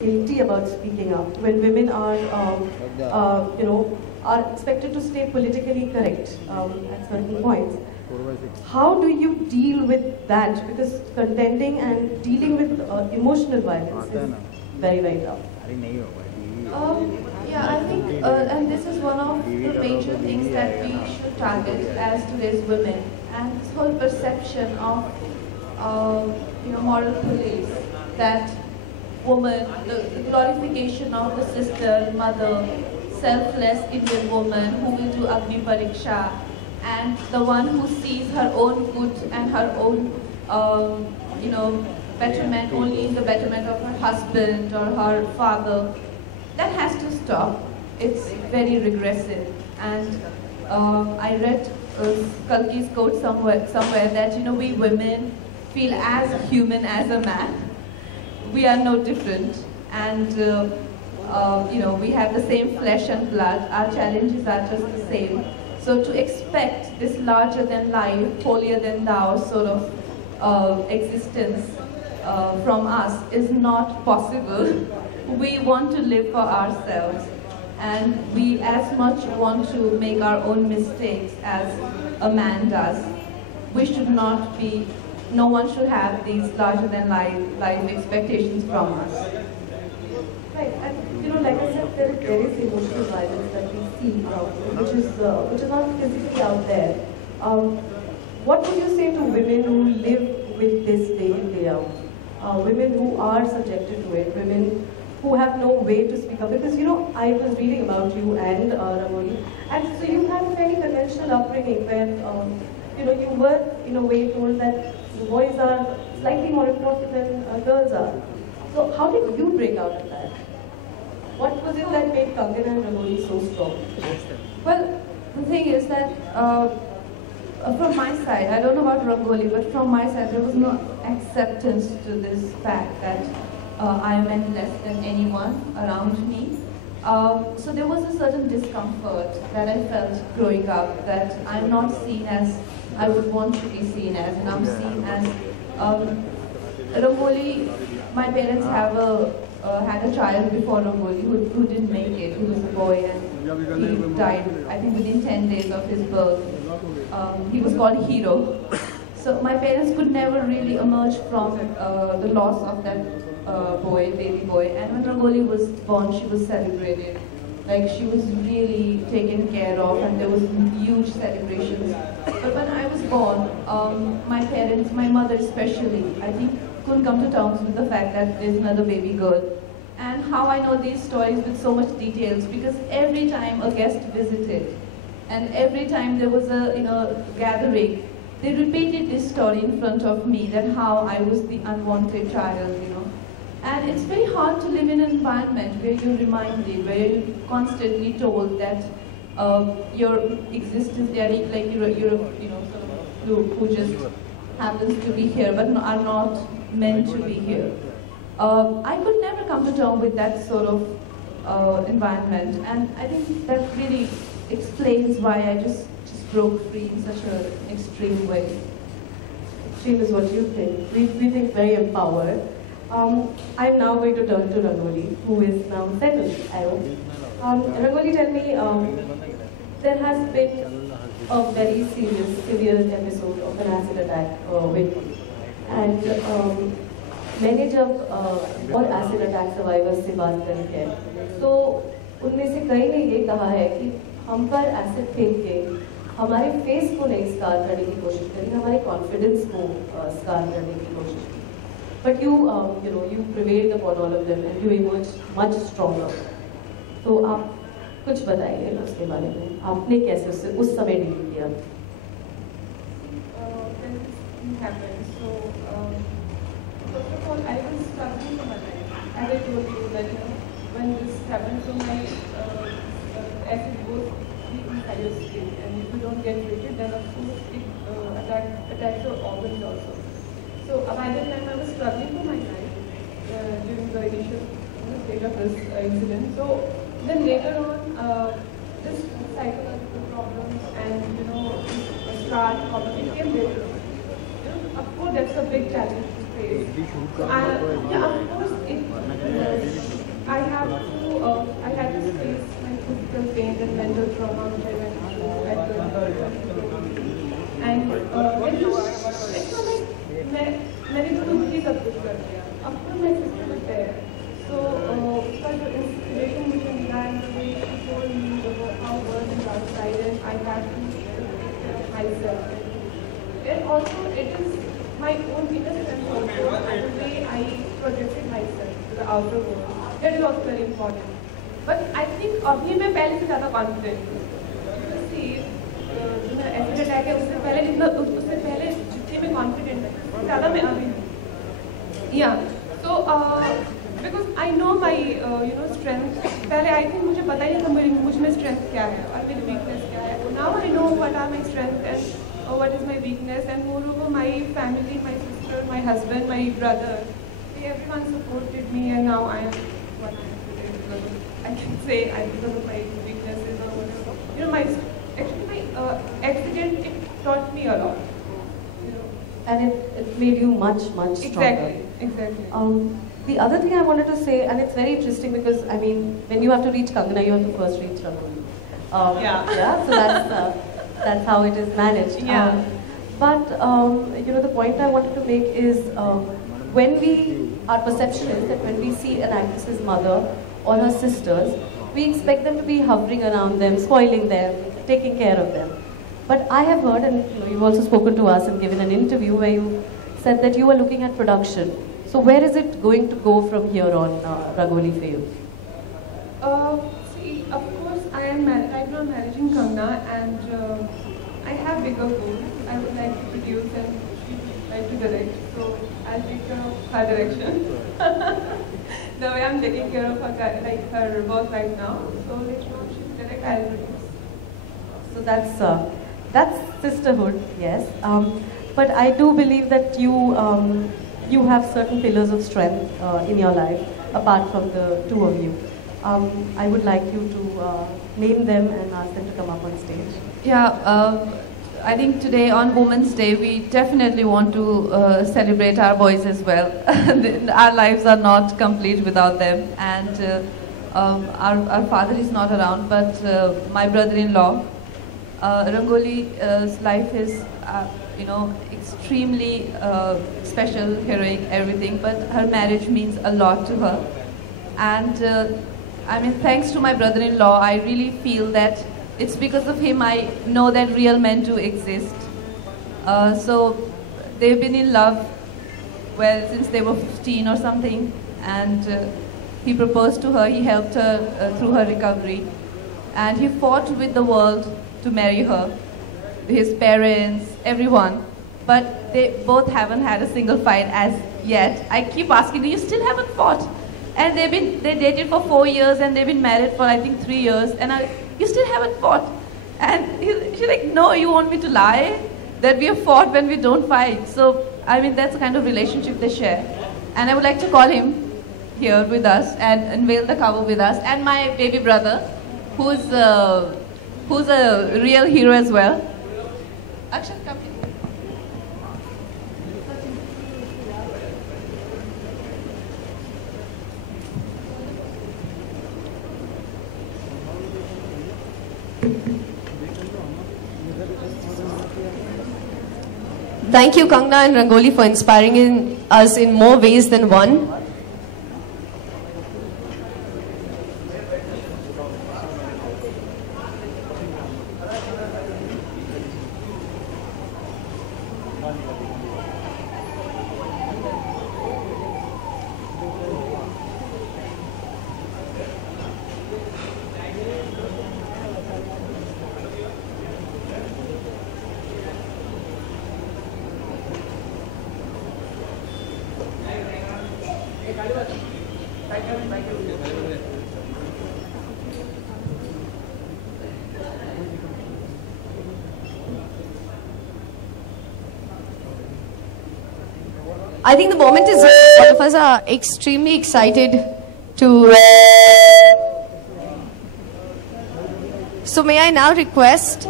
guilty about speaking up when women are, are expected to stay politically correct at certain points. How do you deal with that? Because contending and dealing with emotional violence is very, very tough. Yeah, I think, and this is one of the major things that we should target as today's women, and this whole perception of, moral police, that woman, the glorification of the sister, mother, selfless Indian woman who will do Agni Pariksha, and the one who sees her own good and her own, betterment only in the betterment of her husband or her father. That has to stop. It's very regressive. And I read Kalki's quote somewhere that we women feel as human as a man. We are no different, and we have the same flesh and blood. Our challenges are just the same. So to expect this larger than life, holier than thou sort of existence from us is not possible. We want to live for ourselves, and we as much want to make our own mistakes as a man does. We should not be, no one should have these larger than life expectations from us. Right, and like I said, there is emotional violence that we see, which is not physically out there. What would you say to women who live with this day in, day out? Women who are subjected to it, women who have no way to speak up? Because I was reading about you and Rangoli, and so you had a very conventional upbringing where you were in a way told that boys are slightly more important than girls are. So how did you break out of that? What was it that made Kangan and Rangoli so strong? Well, the thing is that from my side, I don't know about Rangoli, but from my side there was no acceptance to this fact that I am any less than anyone around me. So there was a certain discomfort that I felt growing up, that I'm not seen as I would want to be seen as, and I'm seen as Rangoli. My parents had a child before Rangoli who didn't make it, who was a boy, and he died, I think, within 10 days of his birth. He was called Hero. So my parents could never really emerge from the loss of that baby boy. And when Rangoli was born, she was celebrated. Like, she was really taken care of, and there was huge celebrations. But when I was born, my parents, my mother especially, I think, couldn't come to terms with the fact that there's another baby girl. And how I know these stories with so much details, because every time a guest visited, and every time there was a gathering, they repeated this story in front of me, that how I was the unwanted child, And it's very hard to live in an environment where you're reminded, where you're constantly told that your existence there, like you're who just happens to be here, but are not meant to be here. I could never come to terms with that sort of environment, and I think that really explains why I just broke free in such an extreme way. Extreme is what you think. We think very empowered. I'm now going to turn to Rangoli, who is now settled, I hope. Rangoli, tell me, there has been a very severe episode of an acid attack with you. And मैंने जब और acid attack survivors से बात करी है, तो उनमें से कई ने ये कहा है कि हम पर एसिड फेंक के हमारे फेस को नहीं स्कार करने की कोशिश करी, हमारे कॉन्फिडेंस को स्कार करने की कोशिश की. But you prevailed upon all of them and you emerged much stronger. तो आप कुछ बताइए ना उसके बारे में, आपने कैसे उससे उस समय डील किया? When this happened, so first of all, I was struggling for my life. As I told you that when this happened, so my acid goes deep inside your skin, and if you don't get treated, then of course it attacks your organs also. So by that time I was struggling for my life during the initial stage of this incident. So then later on, this psychological problems and scar problem, it came later on. Of course, that's a big challenge to face. Yeah, of course, also it is my own inner strength also, and the way I projected myself to the outer world. That is also very important. But I think अभी मैं पहले से ज़्यादा confident हूँ. See, जो मेरा effort attack है उससे पहले जितनी मैं confident है, उससे ज़्यादा मैं अभी हूँ. Yeah. So because I know my strength. पहले I think मुझे पता ही नहीं था मुझ में strength क्या है और मेरी weakness क्या है. Now I know what are my strength and what is my weakness, and moreover my family, my sister, my husband, my brother, everyone supported me, and now I am what I am today because I can say because of my weaknesses or whatever. My accident, it taught me a lot. And it made you much stronger. Exactly. The other thing I wanted to say, and it's very interesting because I mean, when you have to reach Kangana, you have to first reach Rangoli. Yeah. So that's how it is managed. Yeah. But the point I wanted to make is our perception is that when we see an actress's mother or her sisters, we expect them to be hovering around them, spoiling them, taking care of them. But I have heard, and you've also spoken to us and given an interview where you said that you were looking at production. So where is it going to go from here on, Rangoli, for you? See, of course, I am right now managing Kangana, and I have bigger goals. I would like to produce and she would like to direct. So I'll take care of her direction. The way I'm taking care of her work right now. So later on she'll direct, I'll produce. So that's sisterhood, yes. But I do believe that you have certain pillars of strength in your life, apart from the two of you. I would like you to name them and ask them to come up on stage. Yeah, I think today on Women's Day, we definitely want to celebrate our boys as well. Our lives are not complete without them. And our father is not around, but my brother-in-law, Rangoli's life is, extremely special, heroic, everything. But her marriage means a lot to her. And thanks to my brother-in-law, I really feel that it's because of him I know that real men do exist. So they've been in love, since they were 15 or something. And he proposed to her, he helped her through her recovery. And he fought with the world to marry her, his parents, everyone. But they both haven't had a single fight as yet. I keep asking, you still haven't fought? And they dated for 4 years and they've been married for I think 3 years. And you still haven't fought? And she's like, no, you want me to lie? That we have fought when we don't fight. So, that's the kind of relationship they share. And I would like to call him here with us and unveil the cover with us. And my baby brother, who's a real hero as well. Akshat, come here. Thank you, Kangana and Rangoli, for inspiring us in more ways than one. I think the moment is all of us are extremely excited to. So may I now request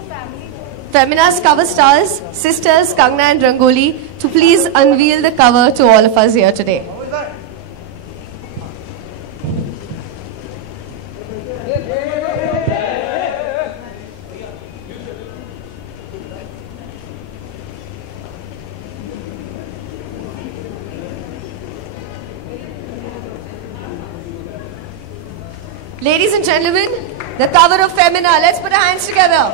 Femina's cover stars, sisters Kangana and Rangoli, to please unveil the cover to all of us here today. Ladies and gentlemen, the cover of Femina. Let's put our hands together.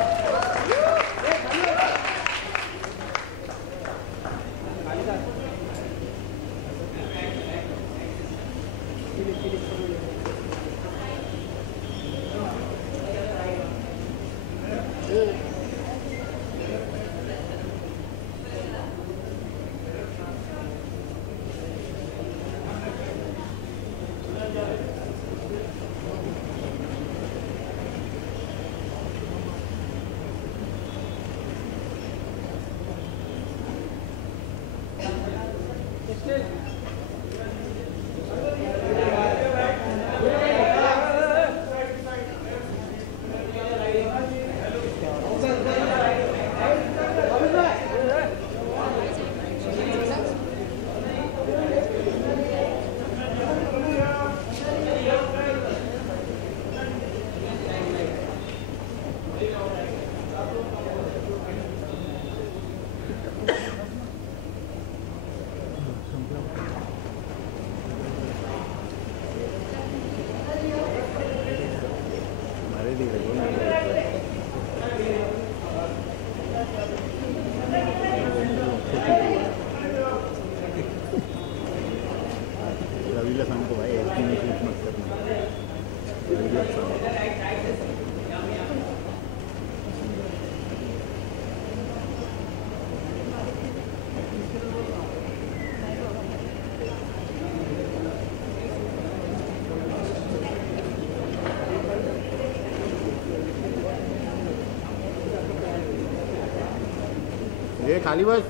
ये खाली बस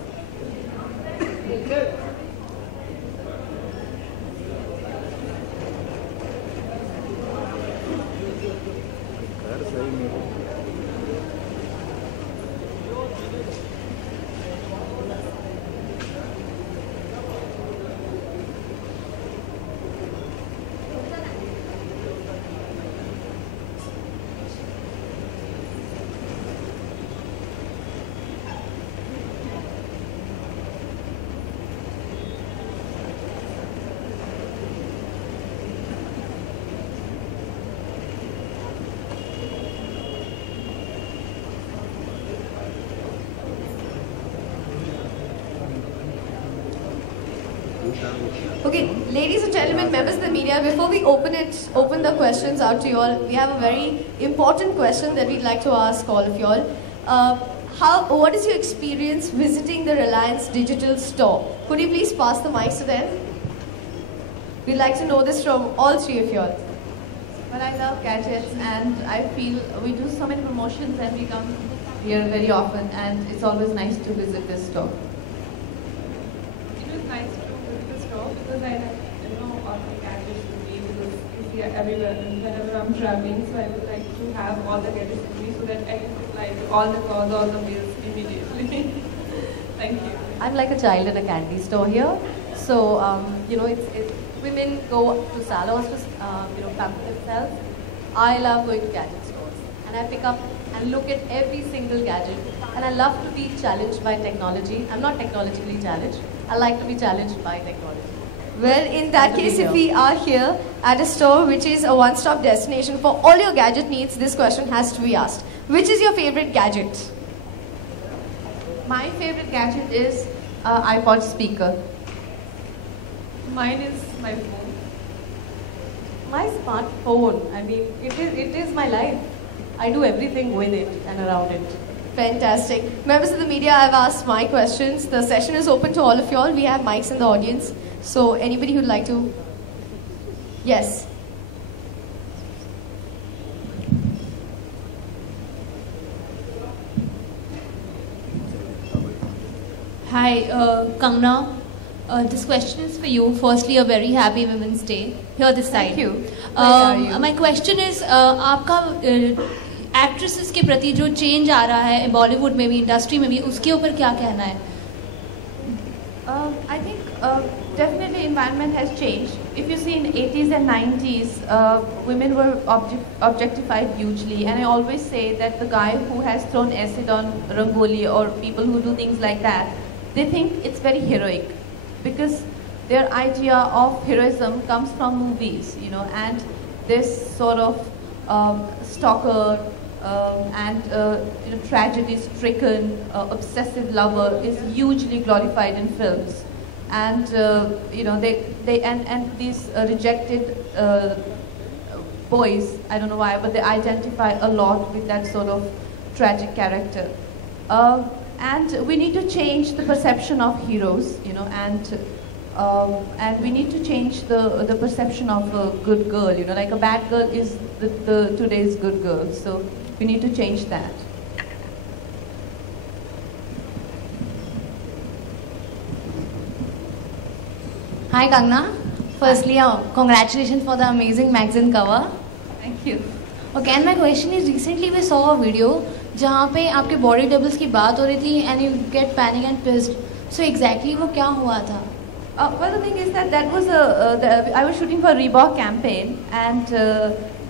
घर सही नहीं Okay, ladies and gentlemen, members of the media, before we open the questions out to you all, we have a very important question that we'd like to ask all of you all. What is your experience visiting the Reliance Digital store? Could you please pass the mics to them? We'd like to know this from all three of you all. Well, I love gadgets, and I feel we do so many promotions and we come here very often, and it's always nice to visit this store. It was nice to visit the store because I have, all the gadgets with me because you see everywhere and whenever I'm traveling, so I would like to have all the gadgets with me so that I can reply to all the calls, all the mails immediately. Thank you. I'm like a child in a candy store here. So, women go to salons to, pamper themselves. I love going to gadget stores. And I pick up and look at every single gadget. And I love to be challenged by technology. I'm not technologically challenged. I like to be challenged by technology. Well, in that case, if we are here at a store which is a one-stop destination for all your gadget needs, this question has to be asked. Which is your favorite gadget? My favorite gadget is iPod speaker. Mine is my phone. My smartphone, I mean, it is my life. I do everything with it and around it. Fantastic. Members of the media, I've asked my questions. The session is open to all of you all. We have mics in the audience. So anybody who'd like to? Yes. Hi, Kangna. This question is for you. Firstly, a very happy Women's Day. Here, this side. Thank you. My question is, आपका actresses के प्रति जो change आ रहा है Bollywood में भी, industry में भी, उसके ऊपर क्या कहना है? I think definitely environment has changed. If you see in 80s and 90s, women were objectified hugely, and I always say that the guy who has thrown acid on Rangoli or people who do things like that, they think it's very heroic because their idea of heroism comes from movies, and this sort of stalker and tragedy-stricken obsessive lover is hugely glorified in films. and you know they and these rejected boys, I don't know why, but they identify a lot with that sort of tragic character. And we need to change the perception of heroes, you know, and we need to change the perception of a good girl, you know, like a bad girl is the today's good girl. So we need to change that. Hi Kangna. Firstly, congratulations for the amazing magazine cover. Thank you. Okay, and my question is, recently we saw a video जहाँ पे आपके body doubles की बात हो रही थी and you get panic and pissed. So exactly वो क्या हुआ था? Well, the thing is that was I was shooting for a Reebok campaign, and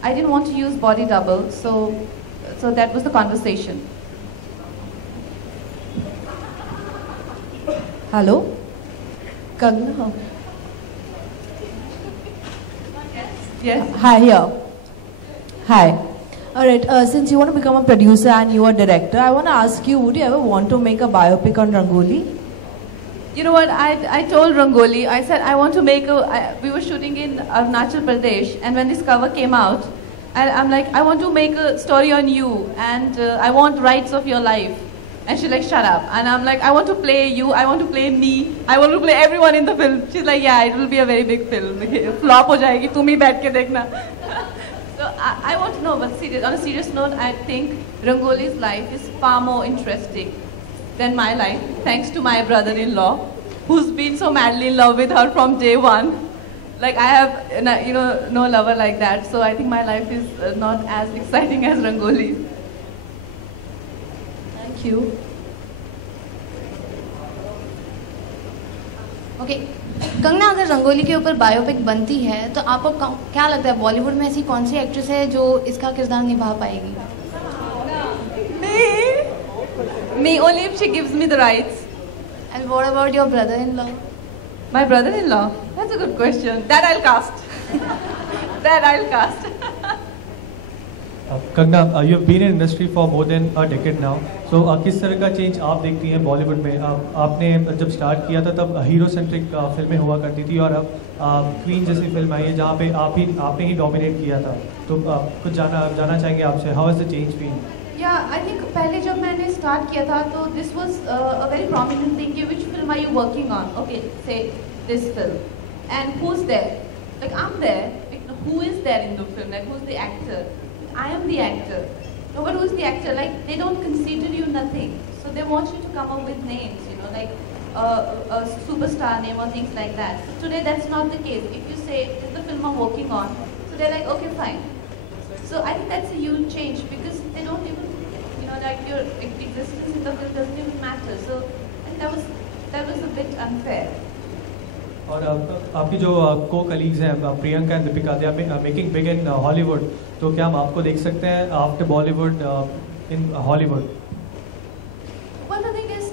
I didn't want to use body double, so that was the conversation. Hello, Kangna. Yes. Hi, here. Hi. All right. Since you want to become a producer and you are a director, I want to ask you: would you ever want to make a biopic on Rangoli? You know what? I told Rangoli. I said I want to make we were shooting in Arunachal Pradesh, and when this cover came out, I'm like, I want to make a story on you, and I want rights of your life. And she's like, shut up. And I'm like, I want to play you, I want to play me, I want to play everyone in the film. She's like, yeah, it will be a very big film. Flop ho jayegi, tum hi baith ke dekhna. So I want to know, but on a serious note, I think Rangoli's life is far more interesting than my life, thanks to my brother-in-law, who's been so madly in love with her from day one. Like, I have, you know, no lover like that, so I think my life is not as exciting as Rangoli's. Thank you. Okay, Kangana, अगर रंगोली के ऊपर biopic बनती है तो आपको क्या लगता है बॉलीवुड में ऐसी कौन सी एक्ट्रेस है जो इसका किरदार निभा पाएगी? Me, only if she gives me the rights. And what about your brother-in-law? My brother-in-law? That's a good question. That I'll cast. That I'll cast. Kangna, you have been in industry for more than a decade now. So किस तरह का change आप देखती हैं बॉलीवुड में? आपने जब start किया था तब हीरो सेंट्रिक फिल्में हुआ करती थी और अब क्वीन जैसी फिल्म आई है जहाँ पे आपने ही डोमिनेट किया था. तो कुछ जानना चाहेंगे आपसे, how has the change been? Yeah, I think पहले जब मैंने start किया था तो this was a very prominent thing. Which film are you working on? Okay, say this film. And who's there? Like, I'm there. Like, who is there in the film? Like, who's the actor? I am the actor. No, but who's the actor? Like, they don't consider you nothing. So they want you to come up with names, you know, like a superstar name or things like that. So today that's not the case. If you say, this is the film I'm working on, so they're like, okay, fine. So I think that's a huge change because they don't even, you know, like your existence in the film doesn't even matter. So I think that was a bit unfair. और आपकी जो को colleagues हैं Priyanka and Deepika, they are making big in Hollywood, तो क्या हम आपको देख सकते हैं after Bollywood in Hollywood? Well, the thing is,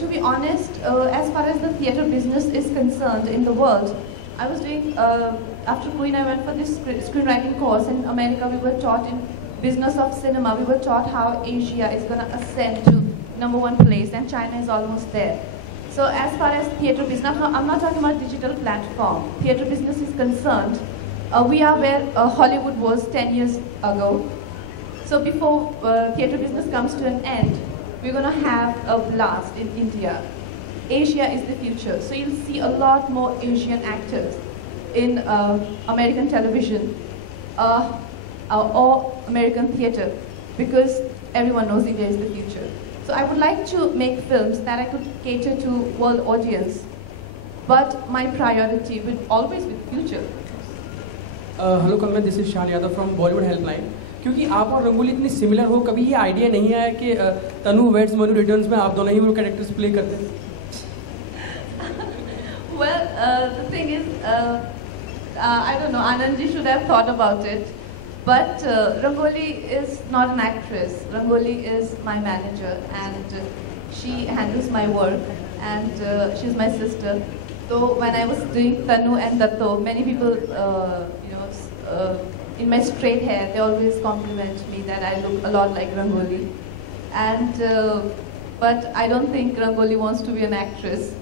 to be honest, as far as the theatre business is concerned in the world, I was doing, after Queen, I went for this screenwriting course. In America, we were taught in business of cinema, we were taught how Asia is going to ascend to #1 place, and China is almost there. So as far as theatre business, I'm not talking about digital platform. Theatre business is concerned, we are where Hollywood was 10 years ago. So before theatre business comes to an end, we're going to have a blast in India. Asia is the future. So you'll see a lot more Asian actors in American television or American theatre, because everyone knows India is the future. So I would like to make films that I could cater to world audience, but my priority would always be future. Hello Kangna, this is Shan Yadav from Bollywood Helpline. क्योंकि आप और रंगोली इतनी similar हो, कभी ये idea नहीं आया कि तनु वेड्स मनु रिटर्न्स में आप दोनों ही वो कैरेक्टर्स प्ले करते हैं? Well, the thing is, I don't know, Anand ji should have thought about it. But Rangoli is not an actress. Rangoli is my manager, and she handles my work, and she's my sister. So when I was doing Tanu and Datto, many people, you know, in my straight hair, they always compliment me that I look a lot like Rangoli. And but I don't think Rangoli wants to be an actress.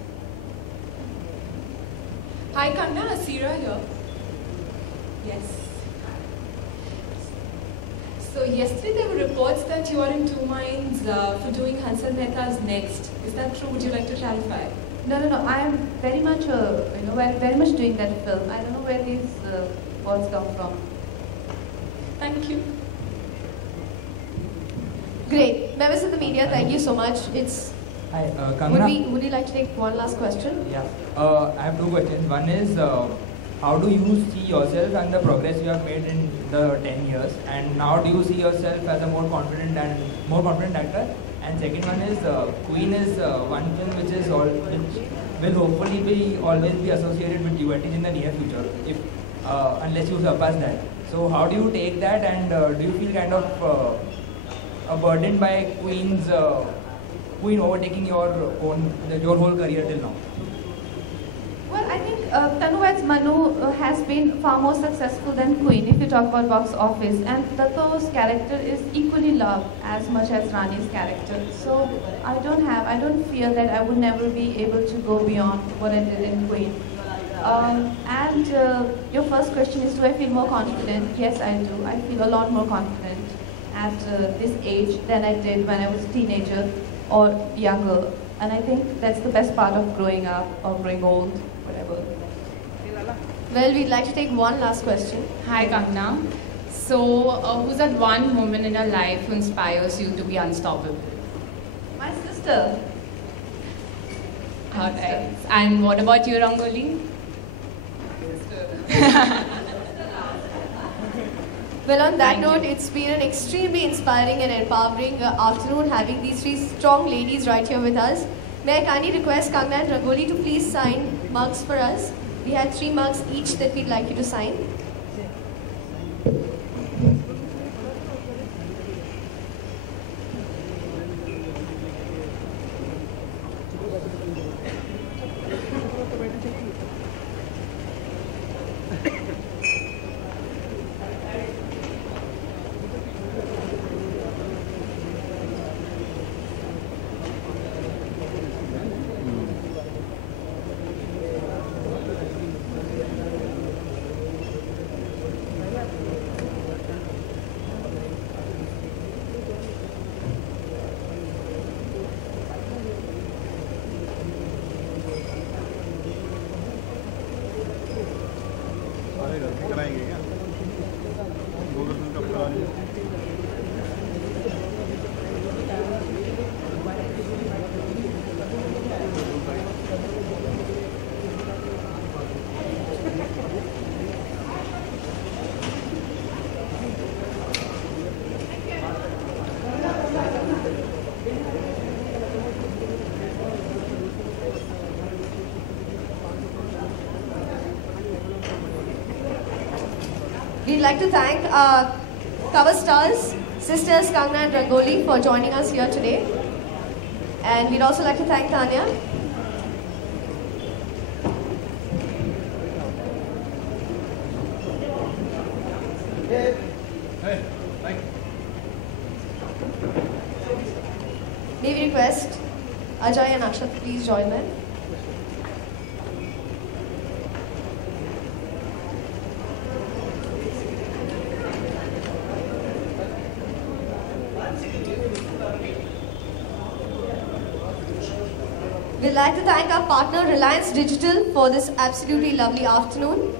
Hi Kangna, Asira here. Yes. So yesterday there were reports that you are in two minds for doing Hansal Mehta's Next. Is that true? Would you like to clarify? No. I am very much, very much doing that film. I don't know where these words come from. Thank you. Great. Members of the media, thank you so much. It's. Hi, Kangana. Would you like to take one last question? Yeah. I have two questions. One is, how do you see yourself and the progress you have made in the 10 years? And now do you see yourself as a more confident actor? And second one is, Queen is one film which will hopefully always be associated with you, at least in the near future, unless you surpass that. So how do you take that, and do you feel kind of burdened by Queen overtaking your whole career till now? Well, I think Tanu Waits Manu has been far more successful than Queen if you talk about box office, and Datta's character is equally loved as much as Rani's character. So I don't fear that I would never be able to go beyond what I did in Queen. And your first question is, do I feel more confident? Yes, I do. I feel a lot more confident at this age than I did when I was a teenager or younger. And I think that's the best part of growing up or growing old, whatever. Well, we'd like to take one last question. Hi, Kangna. So, who's that one woman in your life who inspires you to be unstoppable? My sister. Okay. And what about you, Rangoli? Well, on that note, it's been an extremely inspiring and empowering afternoon having these three strong ladies right here with us. May I kindly request Kangna and Rangoli to please sign mugs for us. We had 3 mugs each that we'd like you to sign. कराएंगे क्या? We'd like to thank our cover stars, sisters Kangna and Rangoli, for joining us here today. And we'd also like to thank Tanya. May we request Ajay and Akshat to please join them. We'd like to thank our partner Reliance Digital for this absolutely lovely afternoon.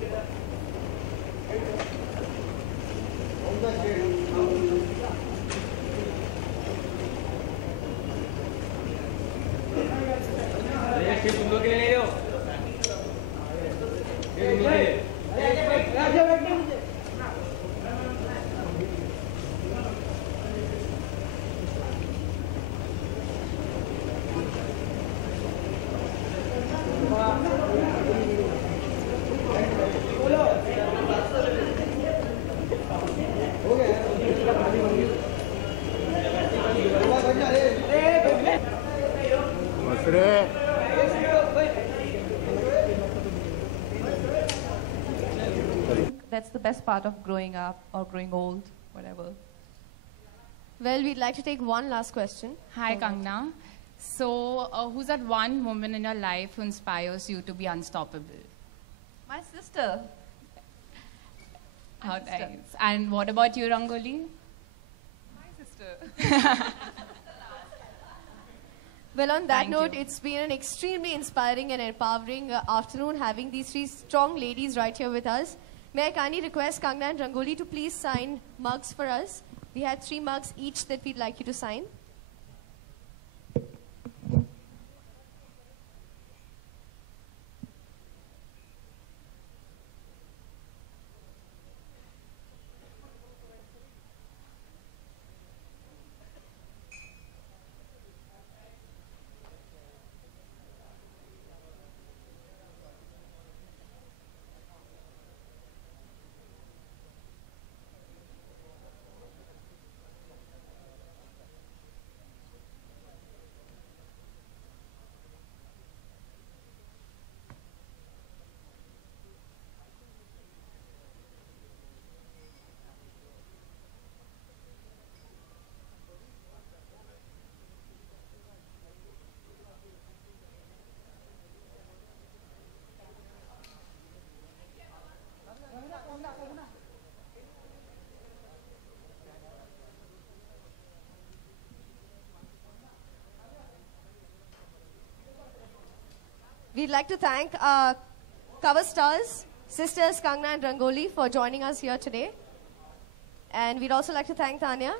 That's the best part of growing up or growing old, whatever. Well, we'd like to take one last question. Hi, Kangna. So, who's that one woman in your life who inspires you to be unstoppable? My sister. How nice. And what about you, Rangoli? My sister. Well, on that Thank note, you. it's been an extremely inspiring and empowering afternoon having these three strong ladies right here with us. May I kindly request Kangna and Rangoli to please sign mugs for us. We had 3 mugs each that we'd like you to sign. We'd like to thank our cover stars, sisters Kangna and Rangoli, for joining us here today. And we'd also like to thank Tanya.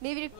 Maybe